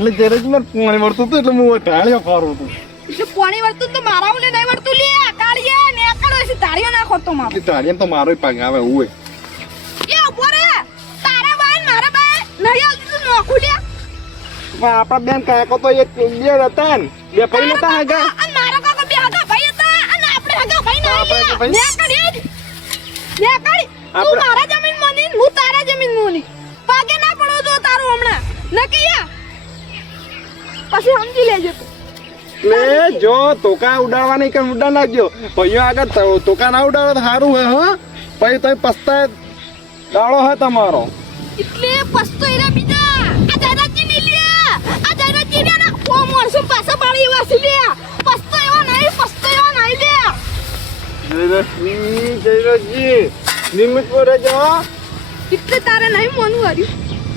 એટલે જ્યારે જ મને પાણી વળતું હતું એટલે હું ઢાળ્યો ફારું હતું. એટલે પાણી વળતું તો મારા ઓલે નહીં વળતું લે કાળીએ ને આકડો છે ધાળિયો નાખો તો મારો. એ ઢાળીએ તો મારો પગ આવે એવું એ ઉભો રે તારા બાન મારા બાન નહીં આવતું નોખું લે. આપણા બેન કાકો તો એક બે હતા ને બે ભાઈ નતા આગળ. અને મારા કાકા બે હતા ભાઈ હતા અને આપણે હગા ભાઈ ના આપણે લે ભાઈ. લે કરી તું મારા જમીન મોની હું તારા જમીન મોની પાગે ના પડો તો તારું હમણાં નકી યા પછી સમજી લેજો તું. લે જો તોકા ઉડાડવાની કે ઉડાડ નાખજો ભાઈઓ આગળ તોકા ના ઉડાડો તો સારું હે હો પછી તમે પસ્તાય દાડો હે તમારો. એટલે પસ્તો એરા બીજા આ દાદાજી ની લે આ દાદાજી ને ના ઓ મોરસો પાછા પાડી વાસી લે પસ્તો એવો નહીં લે. જયરાજજી નિમિત પર રહેજો. એટલે તારે નહીં મોનું હર્યું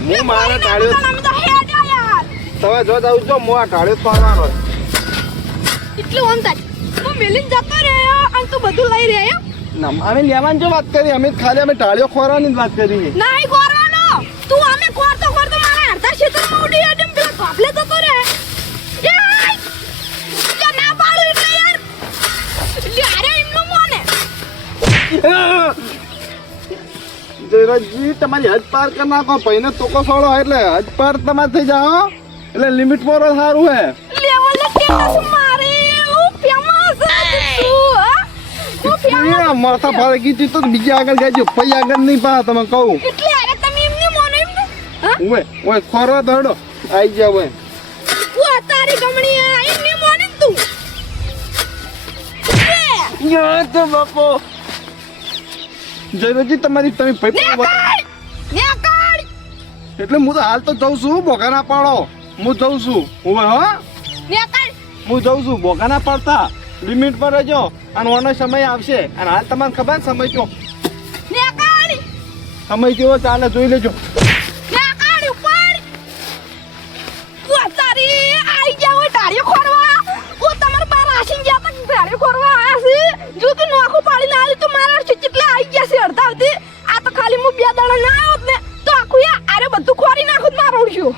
હું મારા ટાળ્યો તમે તો હેડ યાર તમે જો જાવ છો હું આ ટાળ્યો પાડવાનો. એટલે ઓમ થાય હું મેલીન જતો રહ્યો અને તું બધું લઈ રહ્યો ના અમે લેવાની જો વાત કરી અમે ખાલી અમે ટાળ્યો ખોરવાની જ વાત કરી. નહીં કરવાનો તું અમે કરતો મારા અડધા ક્ષેત્રમાં ઉડી આડમ પેલા કાપલે જતો રહે યાર ના પાડું એટલે યાર એટલે અરે એમનું મોને જયરાજજી તમારી હદ પાર કરી નાખો પૈને તોકો સોળો એટલે હદ પાર તમારે થઈ જાઓ એટલે લિમિટ પર સારું હે. લેવલ કેસ મારી હું ફેમસ તું માથા ફાળે કીધી તો બીજા આગળ ગાજો પૈ આગળ નહીં પા તમે કહું એટલે અરે તમે એમને મોનો એમને હા ઓય ખોરવા દોડો આઈ જાવ ઓય ઓ તારી ગમણી એમને મોને તું યો તો બાપો જયરાજજી તમારી તમે ભાઈ ને કાળ એટલે હું તો હાલ તો જઉં છું બોકા ના પાડો હું જઉં છું ઓય હો ને કાળ હું જઉં છું બોકા ના પાડતા લિમિટ પર રહેજો અને ઓનો સમય આવશે અને હાલ તમને ખબર સમય કયો ને કાળ સમય કેવો ચાલે જોઈ લેજો. ને કાળ ઉપર ઓ તારી આઈ જાવ ટાળિયો ખોરવા ઓ તમાર બાર આશીન ગયા તક ટાળિયો ખોરવા આયા છે જો તું નોખો પાડી ના આલી તો મારા ચિચટલા આઈ ગયા છે અડધા અડધી આ તો ખાલી હું બે દાડા ના આવ્યો ને તો આખું યા આરે બધું ખોરી નાખું મારો ઉડ્યું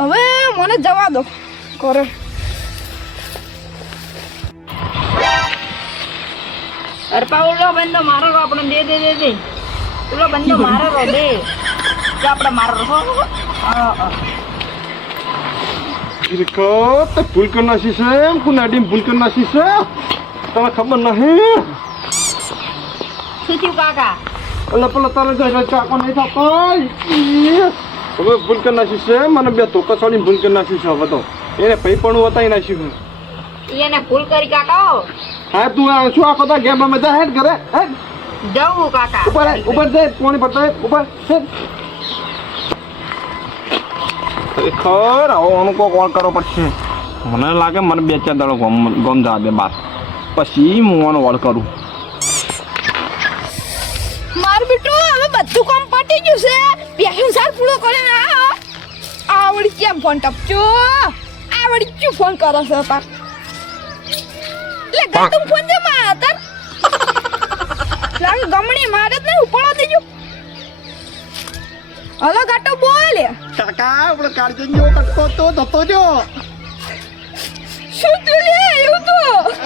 હવે મને જવા દો કરે અરપા ઓલો બંદો મારો રો આપણે દે ઓલો બંદો મારો રો દે કે આપણે મારો રો તો ભૂલ કરી નાખી છે કુનાડી ભૂલ કરી નાખી છે તમને ખબર નહીં. શું થયું કાકા એટલે પેલા તારે જાય ચાકો નહીં થતો હવે ભૂલ કરી નાખી છે મને બે ધોકા છોડીને ભૂલ કરી નાખી છે હવે તો એને ભાઈ પણ બતાવી નાખ્યું. એને ભૂલ કરી કાકા હા તું શું આખો તા ગેમ અમે જા હેડ કરે હેડ જવું કાકા ઉપર જઈ પાણી પડતો ઉપર હેડ ખરેખર આવો અનુકો કોલ કરવો પડશે મને લાગે મને બે ચાર દાડો ગમ જવા દે બાર પછી હું આનો વોલ કરું. માર બેટો હવે બધું કામ પટી ગયું છે પેહ્યું સાર પૂરો કરે ને આવડી કેમ ફોન ટપચો આવડી ક્યું ફોન કરો છો તાર લે ગતું ફોન દે માતર લાગે ગમણી મારે જ નહીં ઉપાડો દેજો હલો ગાટો બોલ કાકા આપણે કાળજો જેવો કટકો તો થતો જો શું તું લે એવું તો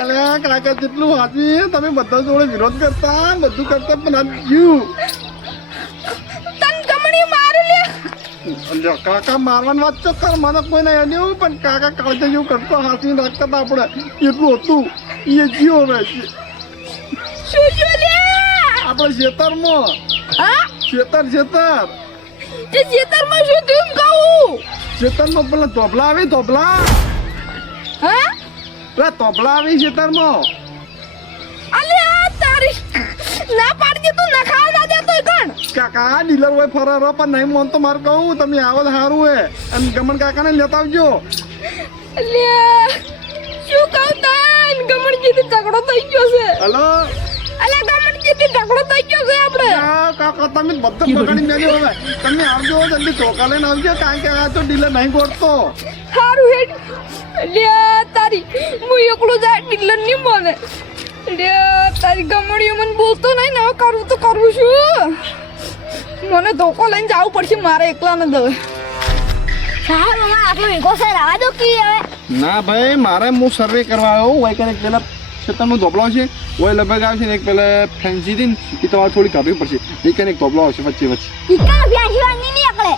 અરે કાકા જેટલું વાંચી તમે બધા જોડે વિરોધ કરતા બધું કરતા પણ આ જીવ તન ગમણી મારે લે કાકા મારવાની વાત તો કર મને કોઈ નહીં અડ્યું પણ કાકા કાળજો જેવું કટકો હાથીને રાખતા હતા આપણે એટલું હતું એ જીવો રહે છે શું જો લે આપણે ખેતરમાં હા ખેતર તે ખેતરમાં શું તું કહું ખેતરમાં પેલા તોબલા આવી તોબલા હા પેલા તોબલા આવી ખેતરમાં અલે આ તારી ના પાડજે તું ના ખાવ ના દે તોય કણ કાકા ડીલર હોય ફરારો પણ નહીં મન તો મારે કહું તમે આવો તો સારું હે અને ગમન કાકાને લેતા આવજો. અલે શું કહું તાન ગમણજીથી ઝઘડો થઈ ગયો છે હલો અલે ગમણજીથી ઝઘડો થઈ ગયો છે આપણે કાકા તમે બધા બગાડી મેલ્યો હવે તમે આવજો જલ્દી ચોકા લઈને આવજો કારણ કે આ તો ડીલર નહીં ગોઠતો. હારું હેડ અલે તારી હું એકલો જાય ડીલર ની મને અલે તારી ગમણીઓ મને બોલતો નહીં ને હવે કરવું તો કરવું છું મને ધોકો લઈને જવું પડશે મારે એકલા ને દવે સાહેબ અમારે આટલો વીઘો છે રાવા દો કે હવે ના ભાઈ મારે હું સર્વે કરવા આવ્યો હોય કે પેલા ખેતરનો ધોબળો છે હોય લગભગ આવશે ને એક પેલા ફેન્સી હતી ને એ તમારે થોડી કાપવી પડશે એક ધોબળો આવશે વચ્ચે વચ્ચે ઈકા વ્યાસી વાંગી નહીં અકળે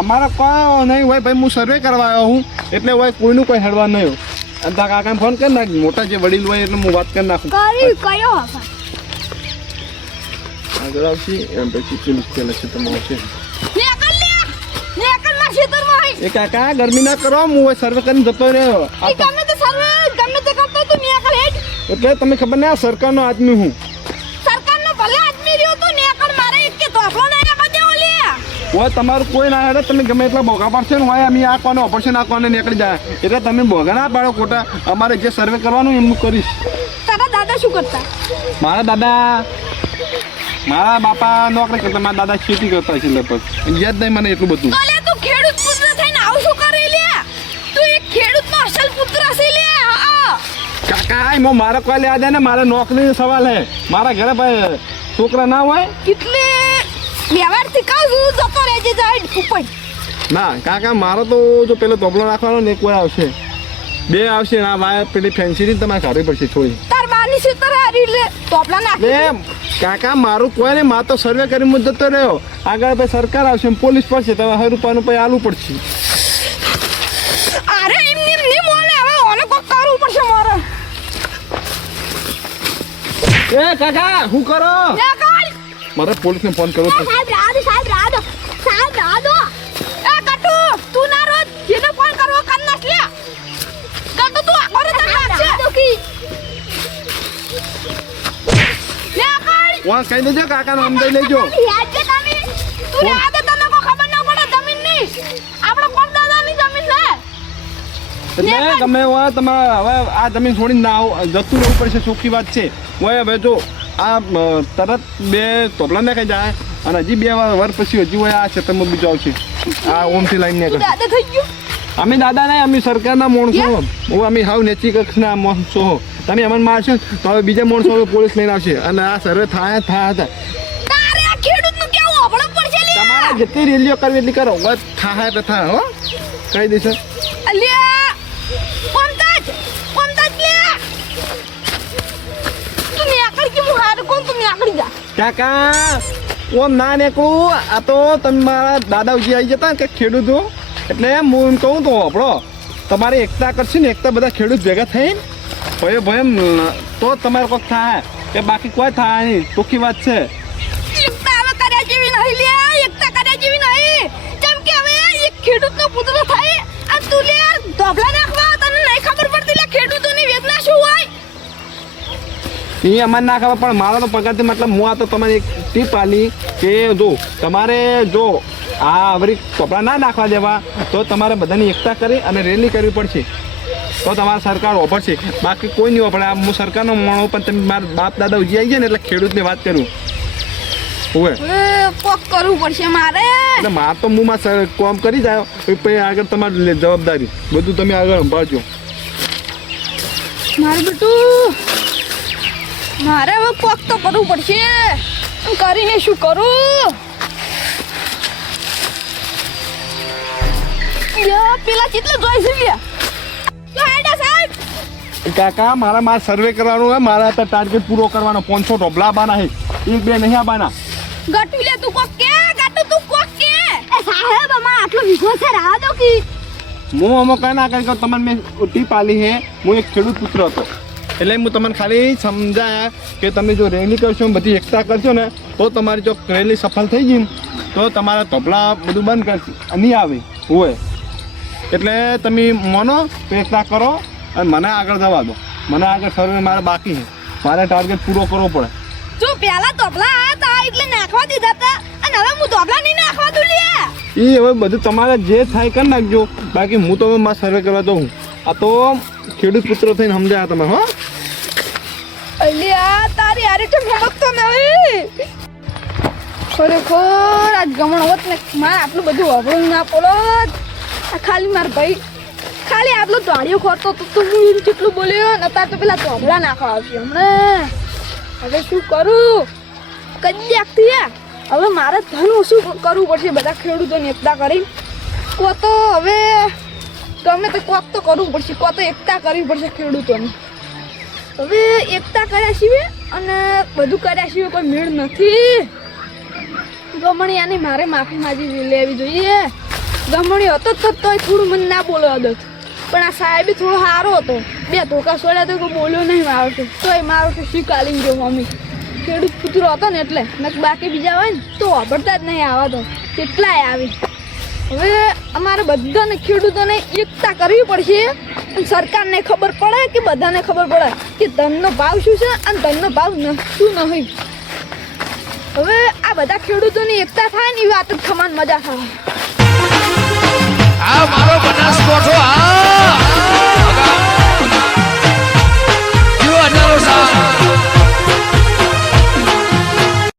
અમારે કોઈ નહીં હોય ભાઈ હું સર્વે કરવા આવ્યો હું એટલે હોય કોઈનું કોઈ હેડવા નહીં હોય અને તારા કાકાને ફોન કરી નાખ મોટા જે વડીલ હોય એટલે હું વાત કરી નાખું કયો હફા આગળ આવશે એમ પછી પેલું પેલા ખેતરમાં આવશે નેકલ માં ખેતરમાં હોય એ કાકા ગરમી ના કરો હું હોય સર્વે કરીને જતો રહ્યો ઈ ગમે તે સર્વે ગમે તે કરતો તું નેકલ હેડ એટલે તમે ખબર ને આ સરકારનો આદમી હું સરકારનો ભલે આદમી રહ્યો તું નેકલ મારે એક કે તોફલો નહીં રાખવા દેવો લે હોય તમારું કોઈ ના હેડે તમે ગમે એટલા ભોગા પાડશે ને હોય અમે આ કોને ઓપરેશન આ કોને નીકળી જાય એટલે તમે ભોગા ના પાડો ખોટા અમારે જે સર્વે કરવાનું એમનું કરીશ તારા દાદા શું કરતા મારા બાપા નોકરી કરતા મારા દાદા ખેતી કરતા છે લગભગ યાદ નહીં મને એટલું બધું તો લે તું ખેડૂત પુત્ર થઈને આવું શું કરે લે તું એક ખેડૂતનો અસલ પુત્ર છે લે હા કાકા એમાં મારે કોઈ લેવા દે ને મારે નોકરીનો સવાલ હે મારા ઘરે ભાઈ છોકરા ના હોય કેટલે વ્યવહારથી કહું છું જતો રહેજે જાય ઉપર ના કાકા મારો તો જો પેલો તોબલો રાખવાનો ને કોઈ આવશે બે આવશે ના ભાઈ પેલી ફેન્સીની તમારે કાઢવી પડશે થોડી તાર બારની સિત્તર હારી લે ટોપલા નાખ લે કાકા મારું કોઈ નહીં માર તો સર્વે કરી હું જતો રહ્યો આગળ ભાઈ સરકાર આવશે પોલીસ પડશે તમે 100 રૂપિયાનું પછી આલવું પડશે અરે એમની નહીં મોને હવે ઓને કોક કરવું પડશે મારે એ કાકા શું કરો લે કાલ મારે પોલીસને ફોન કરવો છે સાહેબ રાદો એ કટુ તું ના રોજ જેને ફોન કરવો કર નાખ લે કટુ તું આખો રે રાદો કી લે કાલ વાહ કહી દેજો કાકાનો નામ દઈ લેજો યાદ છે તમે તું યાદ તને કો ખબર ન પડે જમીન ની આપણો કોણ દાદાની જમીન છે એટલે ગમે હોય તમારે હવે આ જમીન છોડીને ના આવો જતું રહેવું પડશે ચોખ્ખી વાત છે હોય હવે જો આ તરત બે તોબલા નાખાઈ જાય અને હજી 2 વાર પછી હજી હોય આ ક્ષેત્રમાં બીજો આવશે આ ઓમથી લાઈન તું નીકળે દાદા થઈ ગયો અમે દાદા નહીં અમે સરકારના માણસો હું અમે હાવ નેચી કક્ષના માણસો હો તમે અમને મારશો તો હવે બીજા માણસો પોલીસ લઈને આવશે અને આ સર્વે થાય તારે આ ખેડૂતનું કેવું અભળક પડશે લે તમારે જેટલી રેલીઓ કરવી એટલી કરો બસ થાય તો થાય હો કહી દેશે અલ્યા કોમતાજ લે તું આકડ કે હું હાર કોણ તું આકડી જા કાકા ઓમ ના નીકળું આ તો તમે મારા દાદાજી આવી જતા કે ખેડૂતો એટલે હું એમ કહું તો આપણો તમારે એકતા કરશે ને એકતા બધા ખેડૂત ભેગા થઈને ભય તો તમારે કોઈક થાય કે બાકી કોઈ થાય નહીં ચોખ્ખી વાત છે એકતા હવે કર્યા જેવી નહીં લે એકતા કર્યા જેવી નહીં જેમ કે હવે એક ખેડૂતનો પુત્ર થાય આ તું લે ધોબલા નાખવા તને નહીં ખબર પડતી લે ખેડૂતોની વેદના શું હોય એ અમારે ના ખબર પણ મારો તો પગારથી મતલબ હું આ તો તમારી એક ટીપ આલી કે જો તમારે જો આ વળી કપડાં ના નાખવા દેવા તો તમારે બધાની એકતા કરી અને રેલી કરવી પડશે તો તમારા સરકાર વાપરશે બાકી કોઈ નહીં વાપરે આ હું સરકારનો માણો પણ તમે મારા બાપ દાદા ઉજી આવી ગયા ને એટલે ખેડૂતની વાત કરું હોય કોક કરવું પડશે મારે એટલે મારે તો હું માં કામ કરી જાય પછી આગળ તમારી જવાબદારી બધું તમે આગળ સંભાળજો મારું બેટું મારે હવે કોક તો કરવું પડશે કરીને શું કરું પેલા ચિત્ર જોઈ છે સાહેબ કાકા મારા સર્વે કરવાનું હોય મારા અત્યારે ટાર્ગેટ પૂરો કરવાનો 500 ઢોબલા આવવાના છે 1-2 નહીં આવવાના ગટુ લે તું કોક કે ગટુ તું કોક કે એ સાહેબ અમાર આટલો વિઘો છે રાહ દો કી હું અમો કઈ ના કરી તમને મેં ટીપ આલી છે હું એક ખેડૂત પુત્ર હતો એટલે હું તમને ખાલી સમજાયા કે તમે જો રેલી કરશો બધી એકતા કરશો ને તો તમારી જો રેલી સફળ થઈ ગઈ તો તમારા ઢોબલા બધું બંધ કરશે નહીં આવે હોય એટલે તમે માનો તો એકતા કરો અને મને આગળ જવા દો મને આગળ સર્વે મારે બાકી છે મારે ટાર્ગેટ પૂરો કરવો પડે તું પેલા ધોબલા હતા એટલે નાખવા દીધા હતા અને હવે હું ધોબલા નહીં નાખવા દઉં લે એ હવે બધું તમારે જે થાય કરી નાખજો બાકી હું તો મારા સર્વે કરવા દઉં આ તો ખેડૂત પુત્ર થઈને સમજાયા તમે હો અલ્યા તારી હારે તો હિંમત તો નહીં ખરેખર આજ ગમણ હોત ને મારે આટલું બધું વાપરું ના પડત આ ખાલી માર ભાઈ ખાલી આટલો દોડ્યો ખોરતો તો હું કેટલું બોલ્યો ને અત્યારે તો પેલા ધોબલા નાખવા આવશે હમણાં હવે શું કરું કદી આખતી હવે મારે ધન શું કરવું પડશે બધા ખેડૂતોની એકતા કરી કો તો હવે ગમે તે કોક તો કરવું પડશે, કો તો એકતા કરવી પડશે ખેડૂતોની. હવે એકતા કર્યા સિવાય અને બધું કર્યા સિવાય કોઈ મેળ નથી. ગમણિયાની મારે માફી માગી લેવી જોઈએ. ગમણિયો હતો જ તોય થોડું મને ના બોલો આદત, પણ આ સાહેબ થોડો સારો હતો. 2 ધોકા છોડ્યા તો કોઈ બોલ્યો નહીં મારો છે, તોય મારો છે શીખાલી ગયો મમ્મી. ખેડૂત પુત્ર હતો ને એટલે બાકી બીજા હોય ને તો વાપરતા જ નહીં આવા તો કેટલાય આવી. હવે અમારે બધાને ખેડૂતોને એકતા કરવી પડશે અને સરકારને ખબર પડે કે બધાને ખબર પડે કે ધનનો ભાવ શું છે અને ધનનો ભાવ શું નહીં. હવે આ બધા ખેડૂતોની એકતા થાય ને એ વાત જ ખમાન મજા થાય. આ મારો બનાસ